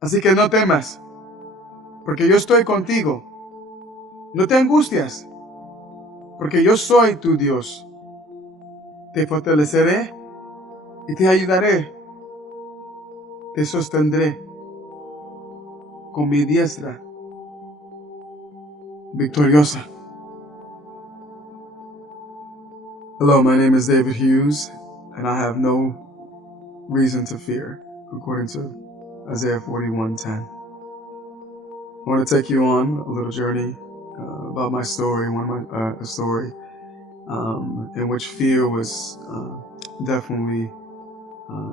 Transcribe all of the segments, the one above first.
Así que no temas, porque yo estoy contigo. No te angustias, porque yo soy tu Dios. Te fortaleceré y te ayudaré. Te sostendré con mi diestra victoriosa. Hello, my name is David Hughes, and I have no reason to fear, according to Isaiah 41:10. I want to take you on a little journey about my story, a story in which fear was definitely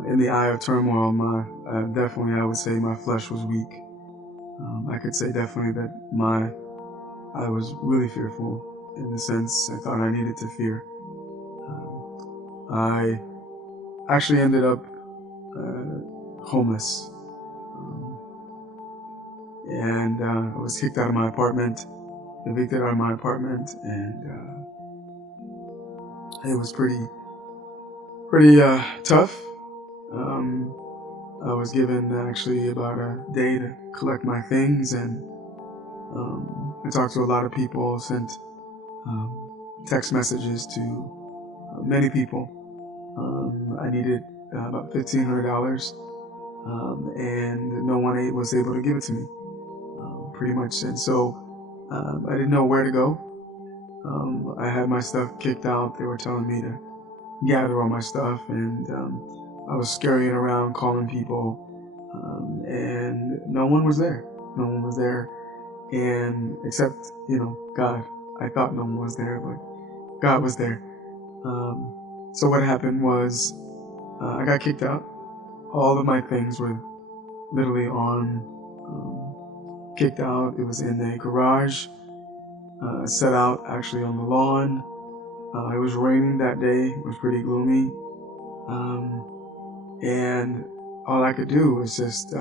in the eye of turmoil. Definitely, I would say my flesh was weak. I could say definitely that I was really fearful in the sense I thought I needed to fear. I actually ended up homeless, and I was kicked out of my apartment, evicted out of my apartment, and it was pretty tough. I was given actually about a day to collect my things, and I talked to a lot of people, sent text messages to many people. I needed about $1,500, and no one was able to give it to me, pretty much. And so I didn't know where to go. I had my stuff kicked out. They were telling me to gather all my stuff, and I was scurrying around calling people, and no one was there. No one was there, and except, God. I thought no one was there, but God was there. So what happened was I got kicked out. All of my things were literally kicked out. It was in a garage, set out actually on the lawn. It was raining that day. It was pretty gloomy. And all I could do was just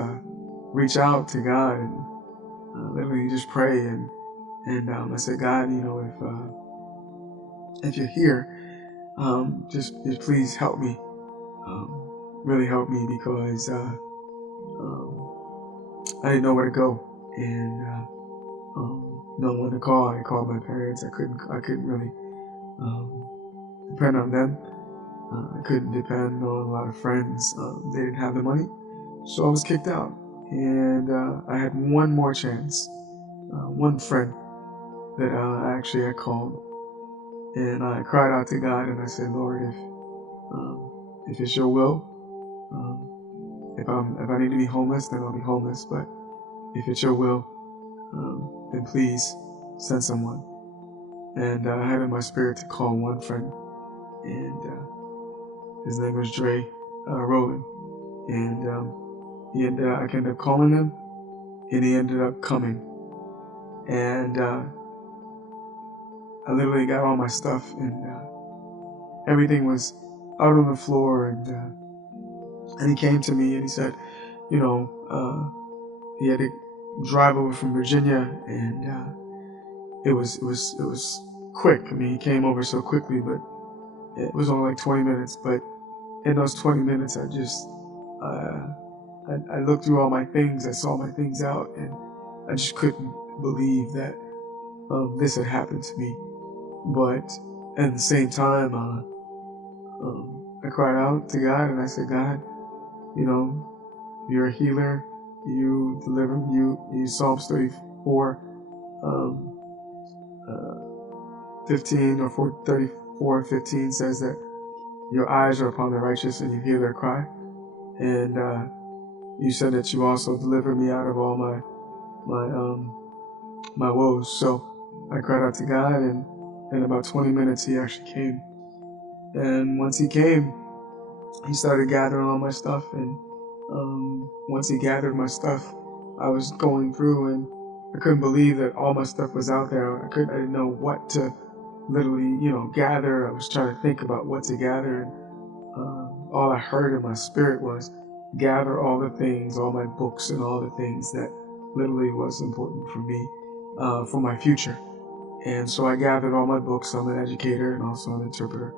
reach out to God and literally just pray. And I said, God, if you're here, just please help me. Really help me, because I didn't know where to go, and no one to call. I called my parents. I couldn't really depend on them. I couldn't depend on a lot of friends. They didn't have the money, so I was kicked out. And I had one more chance. One friend that I called, and I cried out to God, and I said, Lord, if it's your will, if I need to be homeless, then I'll be homeless. But if it's your will, then please send someone. And I had in my spirit to call one friend, and his name was Dre Rowland. And I ended up calling him, and he ended up coming. And I literally got all my stuff, and everything was out on the floor. And he came to me, and he said, he had to drive over from Virginia, and it was quick. I mean, he came over so quickly, but it was only like 20 minutes. But in those 20 minutes, I just I looked through all my things. I saw my things out, and I just couldn't believe that this had happened to me. But at the same time, I cried out to God, and I said, God, you're a healer. You deliver. You Psalms 34, 15 or 34:15 says that your eyes are upon the righteous and you hear their cry. And you said that you also delivered me out of all my woes. So I cried out to God, and in about 20 minutes he actually came. And once he came, he started gathering all my stuff. And once he gathered my stuff, I was going through, and I couldn't believe that all my stuff was out there. I didn't know what to literally, gather. I was trying to think about what to gather, and all I heard in my spirit was gather all the things, all my books, and all the things that literally was important for me, for my future. And so I gathered all my books. I'm an educator and also an interpreter.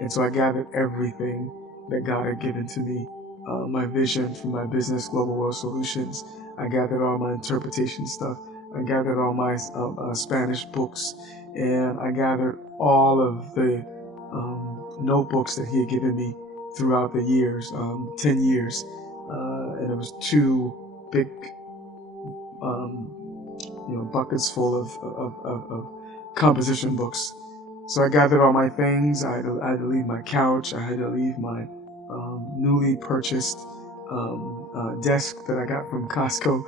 And so I gathered everything that God had given to me. My vision for my business, Global World Solutions, I gathered all my interpretation stuff. I gathered all my Spanish books, and I gathered all of the notebooks that he had given me throughout the years, 10 years. And it was 2 big buckets full of composition books. So I gathered all my things. I had to leave my couch. I had to leave my newly purchased desk that I got from Costco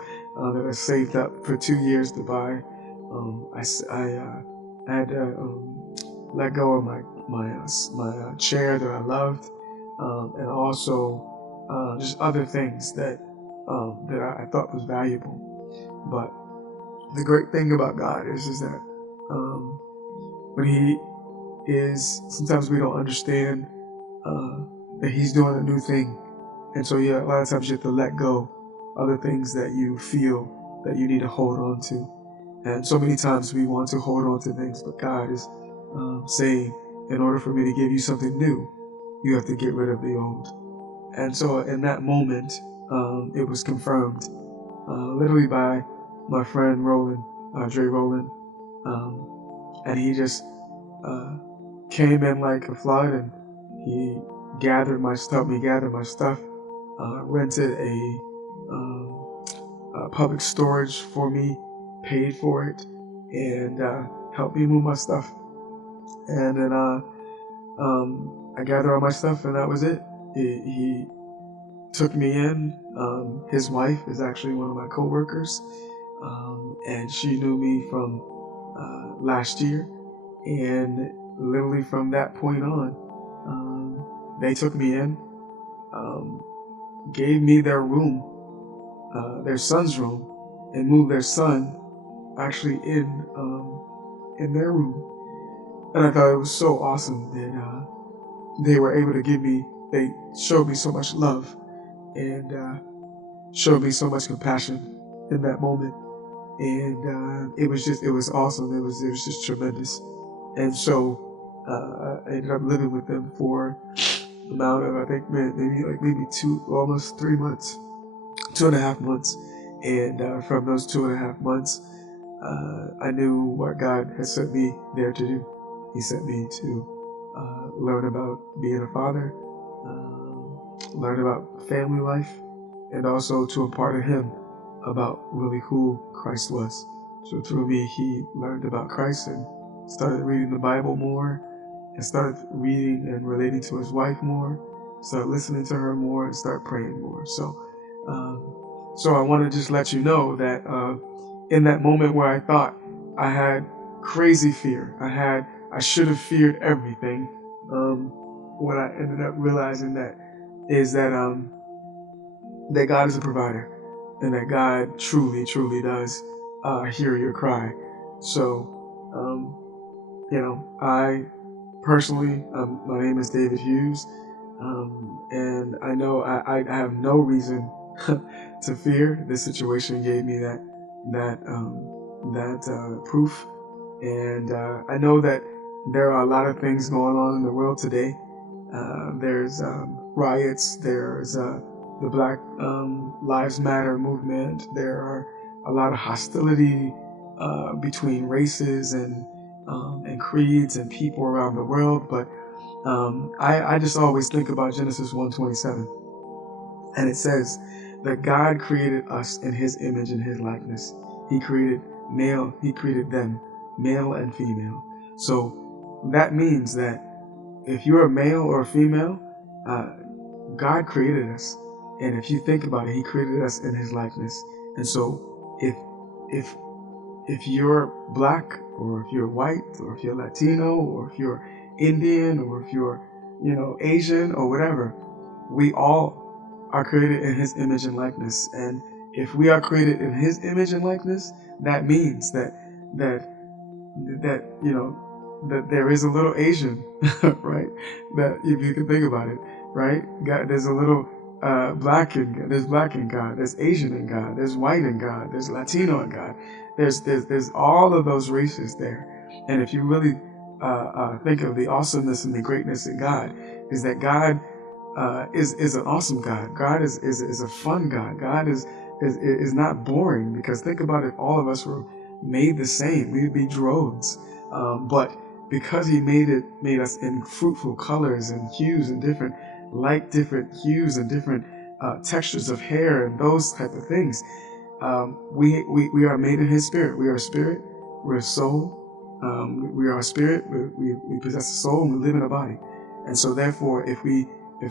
that I saved up for 2 years to buy. I had to let go of my chair that I loved, and also just other things that I thought was valuable. But the great thing about God is that when He is, sometimes we don't understand that He's doing a new thing, and so a lot of times you have to let go of the things that you feel that you need to hold on to. And so many times we want to hold on to things, but God is saying, in order for me to give you something new, you have to get rid of the old. And so in that moment, it was confirmed, literally by my friend Roland, Dre Roland, and he just came in like a flood, and he gathered my stuff. Rented a public storage for me, paid for it, and helped me move my stuff. And then I gathered all my stuff, and that was it. He took me in. His wife is actually one of my coworkers, and she knew me from last year. And literally from that point on, they took me in, gave me their room, their son's room, and moved their son actually in their room. And I thought it was so awesome that they were able to they showed me so much love and showed me so much compassion in that moment. And it was awesome. It was just tremendous. And so I ended up living with them for the amount of, I think, maybe almost 3 months, 2.5 months. And from those 2.5 months, I knew what God had sent me there to do. He sent me to learn about being a father, learn about family life, and also to impart to him about really who Christ was. So through me, he learned about Christ and started reading the Bible more, and started reading and relating to his wife more, started listening to her more, and started praying more. So I want to just let you know that in that moment where I thought I had crazy fear, I should have feared everything, what I ended up realizing is that God is a provider, and that God truly, truly does hear your cry. So, I personally, my name is David Hughes, and I know I have no reason to fear. This situation gave me that proof, and I know that there are a lot of things going on in the world today. There's riots. There's the Black Lives Matter movement. There are a lot of hostility between races and creeds and people around the world. But I just always think about Genesis 1:27, and it says that God created us in His image and His likeness. He created them, male and female. So that means that if you're a male or a female, God created us. And if you think about it, He created us in His likeness. And so if you're black, or if you're white, or if you're Latino, or if you're Indian, or if you're, Asian or whatever, we all are created in His image and likeness. And if we are created in His image and likeness, that means that there is a little Asian, right? That if you can think about it, right? God, there's a little black in God. There's black in God. There's Asian in God. There's white in God. There's Latino in God. There's all of those races there. And if you really think of the awesomeness and the greatness in God, is that God is an awesome God. God is a fun God. God is is not boring, because think about it, if all of us were made the same, we would be drones. But because he made us in fruitful colors and hues and different hues and different textures of hair and those type of things, we are made in his spirit. We are a spirit, we're a soul, we are a spirit, we possess a soul, and we live in a body. And so therefore, if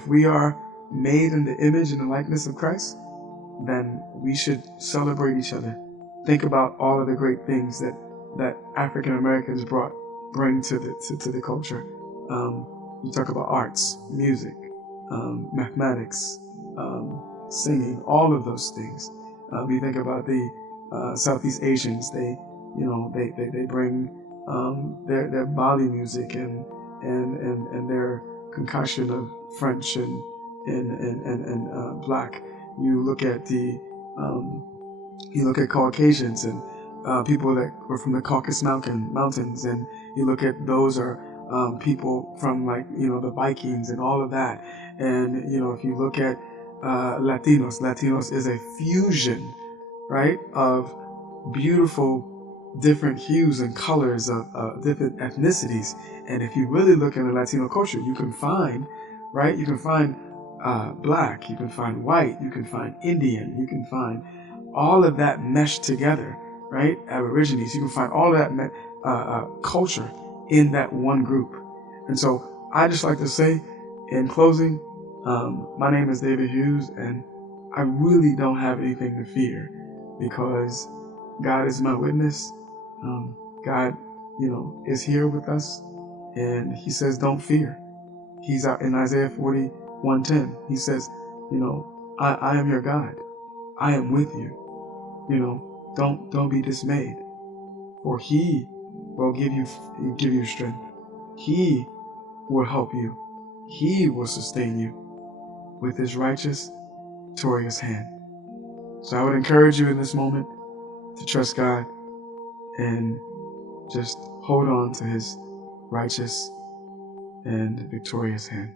we are made in the image and the likeness of Christ, then we should celebrate each other. Think about all of the great things that African Americans bring to the culture. You talk about arts, music, mathematics, singing, all of those things. You think about the Southeast Asians. They bring their Bali music and their concoction of French and black. You look at Caucasians and people that were from the Caucasus Mountains, and you look at those are people from the Vikings and all of that. And if you look at Latinos is a fusion, right, of beautiful different hues and colors of different ethnicities. And if you really look in the Latino culture, you can find black, you can find white, you can find Indian, you can find all of that meshed together, right? Aborigines, you can find all of that culture in that one group. And so I just like to say, in closing, my name is David Hughes, and I really don't have anything to fear, because God is my witness. God, is here with us, and he says, don't fear. He's out in Isaiah 41:10. He says, I am your God. I am with you. Don't be dismayed, for he will give you strength. He will help you. He will sustain you with his righteous, victorious hand. So I would encourage you in this moment to trust God and just hold on to his righteous and victorious hand.